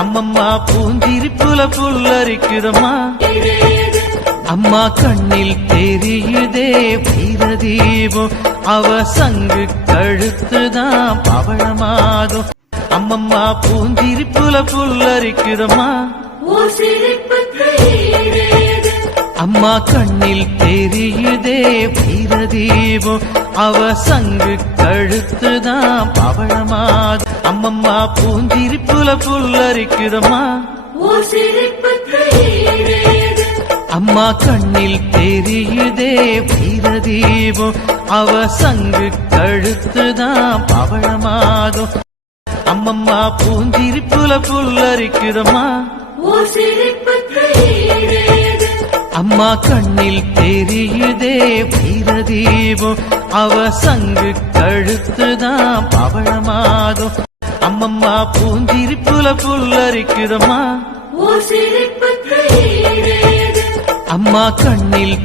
அம்மம்மா பூந்திரிப்புல புல்லரிக்குதம்மா. அம்மா கண்ணில் தெரியுதே வீரதீபம், அவ சங்கு கழுத்துதான் பவளமாகும். அம்மம்மா பூந்திரிப்புல புல்லரிக்குதம்மா. அம்மா கண்ணில் தெரியுதே வீரதீபம், அவ சங்கு கழுத்துதான் பவளமாகும். அம்மம்மா பூந்திரிப்புல புல்லரிக்குதம்மா. அம்மா கண்ணில் தெரியுதே வீரதீபம், அவ சங்கு கழுத்துதான் பவளமாகும். அம்மம்மா பூந்திரிப்புல புல்லரிக்குதம்மா. அம்மா கண்ணில் தெரியுதே வீரதீபம், அவ சங்கு கழுத்துதான் பவளமாகும். அம்மம்மா பூந்திரிப்புல புல்லரிக்குதம்மா. அம்மா கண்ணில்